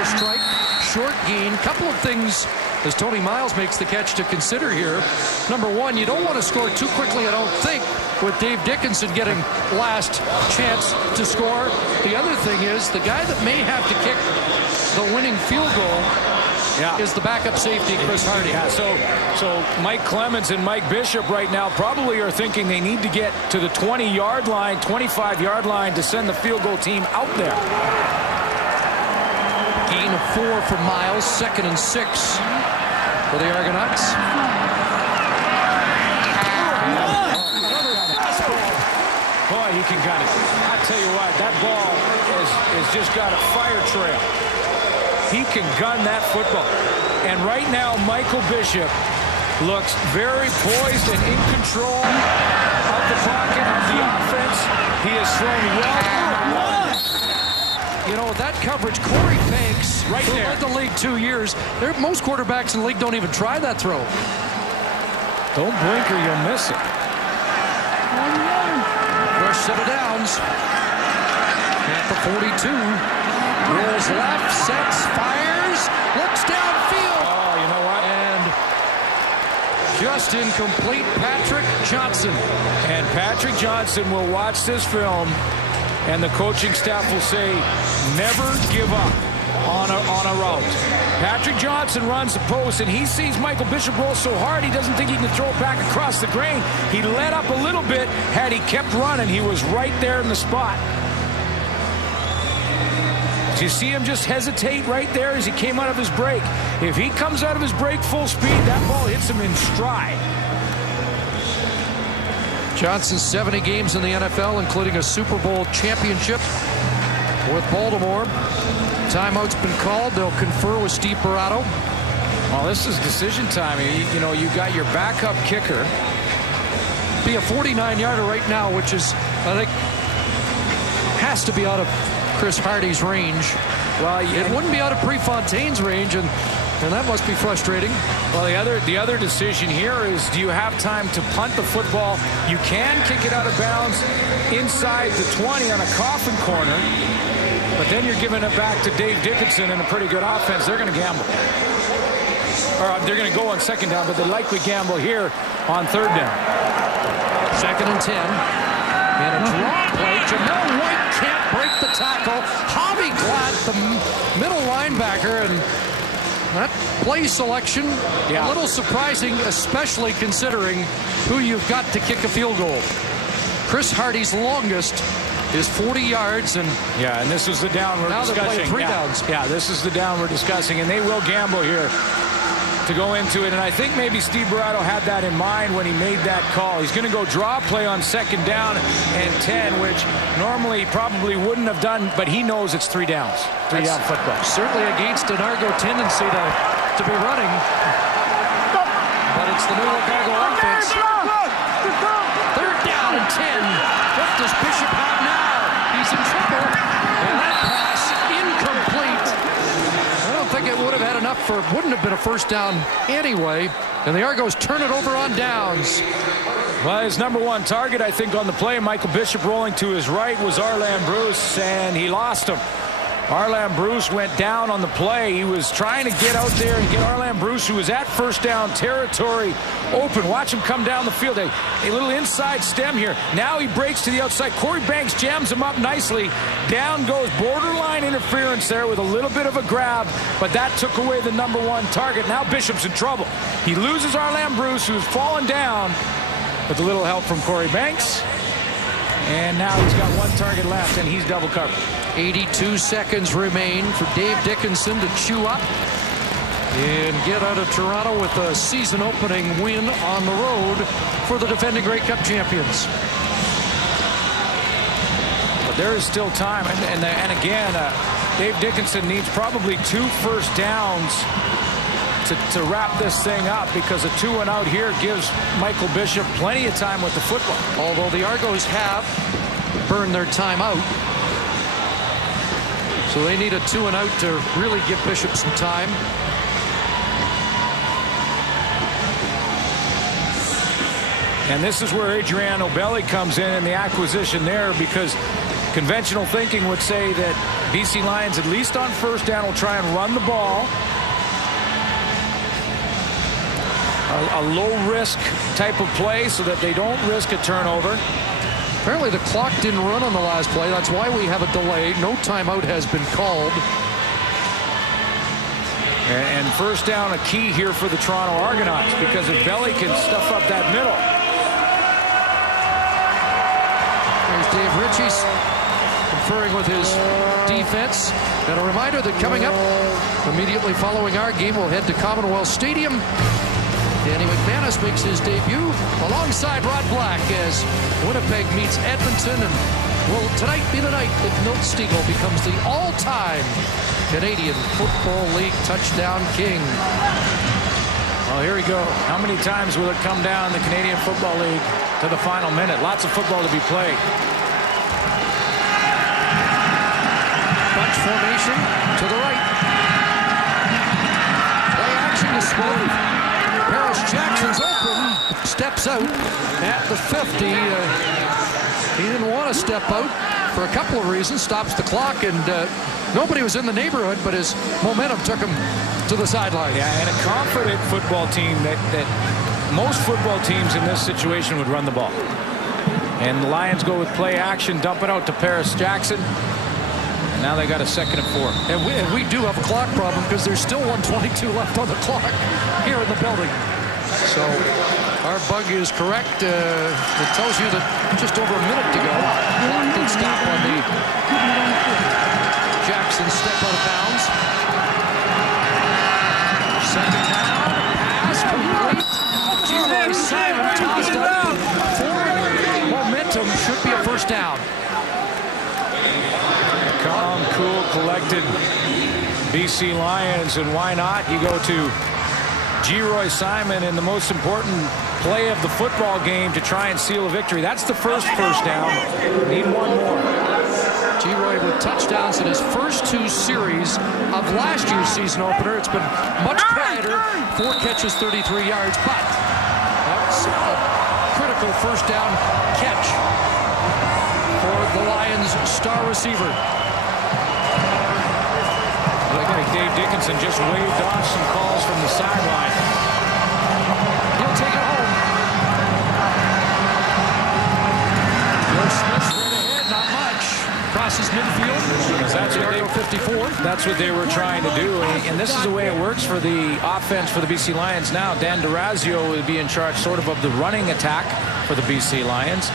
a strike. Short gain. Couple of things as Tony Miles makes the catch to consider here. Number one, you don't want to score too quickly, I don't think, with Dave Dickinson getting last chance to score. The other thing is the guy that may have to kick the winning field goal is the backup safety, Chris Hardy. Yeah, so Mike Clemens and Mike Bishop right now probably are thinking they need to get to the 20-yard line, 25-yard line to send the field goal team out there. Gain of 4 for Miles, 2nd and 6 for the Argonauts. Boy, he can gun it. I tell you what, that ball has just got a fire trail. He can gun that football. And right now, Michael Bishop looks very poised and in control of the pocket of the offense. He has thrown well. You know, that coverage, Corey Banks, right who there, led the league 2 years. Most quarterbacks in the league don't even try that throw. Don't blink or you'll miss it. First set of downs. At the 42. Rolls left, sets, fires, looks downfield. Oh, you know what? And just incomplete, Patrick Johnson. And Patrick Johnson will watch this film, and the coaching staff will say, never give up on a route. Patrick Johnson runs the post, and he sees Michael Bishop roll so hard he doesn't think he can throw it back across the grain. He let up a little bit. Had he kept running, he was right there in the spot. You see him just hesitate right there as he came out of his break. If he comes out of his break full speed, that ball hits him in stride. Johnson's 70 games in the NFL, including a Super Bowl championship with Baltimore. Timeout's been called. They'll confer with Steve Barato. Well, this is decision time. You know, you got your backup kicker. Be a 49-yarder right now, which is, I think, has to be out of Chris Hardy's range. Well, it wouldn't be out of Prefontaine's range, and that must be frustrating. Well, the other decision here is, do you have time to punt the football? You can kick it out of bounds inside the 20 on a coffin corner, but then you're giving it back to Dave Dickinson and a pretty good offense. They're going to gamble. Or they're going to go on second down, but they likely gamble here on third down. 2nd and 10. And a draw play. Jamel White can't break the tackle. Hobby Glad, the middle linebacker, and that play selection, a little surprising, especially considering who you've got to kick a field goal. Chris Hardy's longest is 40 yards, and and this is the down we're discussing. Now they're playing 3 downs. Yeah, this is the down we're discussing, and they will gamble here to go into it. And I think maybe Steve Barato had that in mind when he made that call. He's going to go draw play on 2nd down and 10, which normally probably wouldn't have done, but he knows it's 3 downs. 3 down football. Certainly against an Argo tendency to be running. But it's the new Argo offense. 3rd down and 10. What does Bishop have now? He's in trouble. And that pass incomplete. I don't think it would have had enough wouldn't have been a 1st down anyway. And the Argos turn it over on downs. Well, his number 1 target, I think, on the play, Michael Bishop rolling to his right, was Arland Bruce, and he lost him. Arland Bruce went down on the play. He was trying to get out there and get Arland Bruce, who was at 1st down territory, open. Watch him come down the field. A little inside stem here. Now he breaks to the outside. Corey Banks jams him up nicely. Down goes, borderline interference there with a little bit of a grab, but that took away the number 1 target. Now Bishop's in trouble. He loses Arland Bruce, who's fallen down, with a little help from Corey Banks. And now he's got 1 target left, and he's double covered. 82 seconds remain for Dave Dickinson to chew up and get out of Toronto with a season-opening win on the road for the defending Grey Cup champions. But there is still time, and again, Dave Dickinson needs probably 2 first downs to wrap this thing up, because a 2-and-out here gives Michael Bishop plenty of time with the football. Although the Argos have burned their time out, so they need a 2-and-out to really give Bishop some time. And this is where Adriano Belli comes in the acquisition there, because conventional thinking would say that BC Lions, at least on first down, will try and run the ball. A low-risk type of play so that they don't risk a turnover. Apparently the clock didn't run on the last play. That's why we have a delay. No timeout has been called. And first down, a key here for the Toronto Argonauts, because if Belly can stuff up that middle. There's Dave Ritchie conferring with his defense. And a reminder that coming up immediately following our game, we'll head to Commonwealth Stadium. Danny McManus makes his debut alongside Rod Black as Winnipeg meets Edmonton. And will tonight be the night that Milt Stegall becomes the all-time Canadian Football League touchdown king. Well, here we go. How many times will it come down the Canadian Football League to the final minute? Lots of football to be played. Bunch formation to the right. Play action to Smooth. Paris Jackson's open. Steps out at the 50. He didn't want to step out for a couple of reasons. Stops the clock, and nobody was in the neighborhood, but his momentum took him to the sideline. Yeah, and a confident football team that most football teams in this situation would run the ball. And the Lions go with play action, dump it out to Paris Jackson. And now they got a 2nd and 4. And we do have a clock problem because there's still 1:22 left on the clock here in the building. So our bug is correct. It tells you that just over a minute to go. Clock did stop on the Jackson step out of bounds. Second down, pass complete. G-Roy Simon tossed up. Forward momentum should be a first down. Calm, cool, collected BC Lions, and why not? You go to G-Roy Simon in the most important play of the football game to try and seal a victory. That's the first down. Need one more. G-Roy with touchdowns in his first 2 series of last year's season opener. It's been much quieter. 4 catches, 33 yards, but that's a critical first down catch for the Lions' star receiver. Looked like Dave Dickinson just waved off some calls from the sideline. He'll take it home. Will Smith straight ahead, not much. Crosses midfield. That's what they were trying to do, and this is the way it works for the offense for the BC Lions now. Dan Durazio will be in charge sort of the running attack for the BC Lions,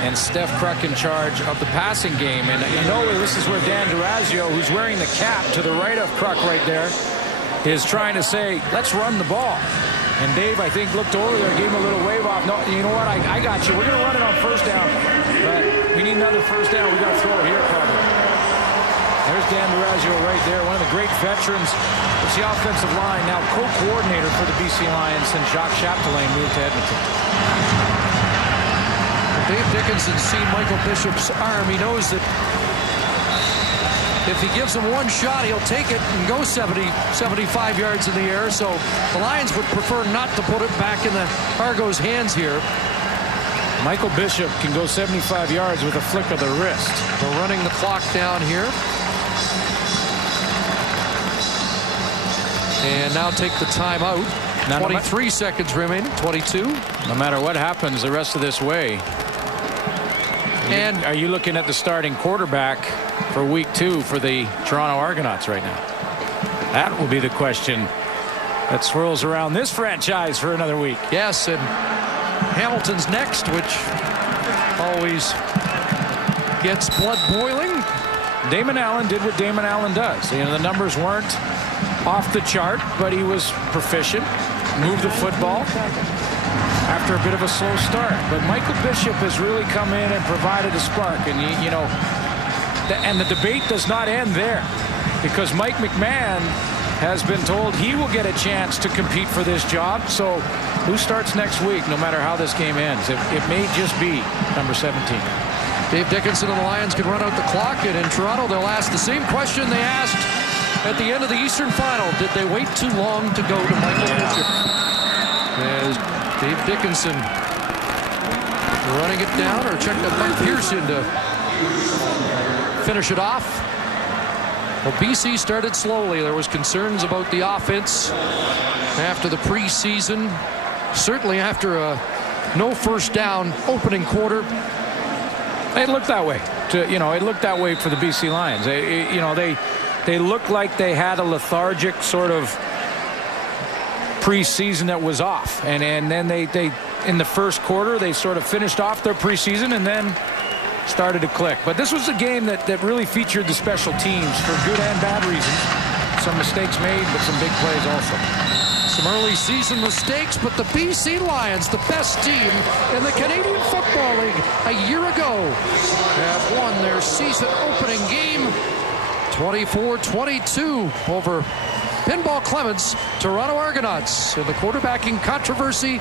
and Steph Kruk in charge of the passing game. And you know, this is where Dan Durazio, who's wearing the cap to the right of Kruk right there, is trying to say, let's run the ball. And Dave, I think, looked over there, gave him a little wave off. No, you know what? I got you. We're going to run it on first down, but we need another first down. We got to throw it here, probably. There's Dan Durazio right there, one of the great veterans. It's the offensive line, now co-coordinator for the BC Lions since Jacques Chapdelaine moved to Edmonton. Dave Dickinson's seen Michael Bishop's arm. He knows that if he gives him one shot, he'll take it and go 70, 75 yards in the air. So the Lions would prefer not to put it back in the Argos' hands here. Michael Bishop can go 75 yards with a flick of the wrist. We're running the clock down here. And now take the timeout. 23 seconds remaining. 22. No matter what happens the rest of this way. And are you looking at the starting quarterback for week 2 for the Toronto Argonauts right now? That will be the question that swirls around this franchise for another week. Yes, and Hamilton's next, which always gets blood boiling. Damon Allen did what Damon Allen does. You know, the numbers weren't off the chart, but he was proficient, moved the football after a bit of a slow start. But Michael Bishop has really come in and provided a spark. And, you know, and the debate does not end there, because Mike McMahon has been told he will get a chance to compete for this job. So who starts next week, no matter how this game ends? It may just be number 17. Dave Dickinson and the Lions can run out the clock, and in Toronto they'll ask the same question they asked at the end of the Eastern Final. Did they wait too long to go to Michael Bishop? As Dave Dickinson running it down, or check that Mike Pearson to finish it off. Well, BC started slowly. There was concerns about the offense after the preseason. Certainly after a no first down opening quarter. It looked that way. It looked that way for the BC Lions. They looked like they had a lethargic sort of preseason that was off, and then they in the first quarter they sort of finished off their preseason and then started to click. But this was a game that really featured the special teams for good and bad reasons. Some mistakes made, but some big plays also. Some early season mistakes, but the BC Lions, the best team in the Canadian Football League a year ago, have won their season opening game 24-22 over Pinball Clements, Toronto Argonauts, in the quarterbacking controversy.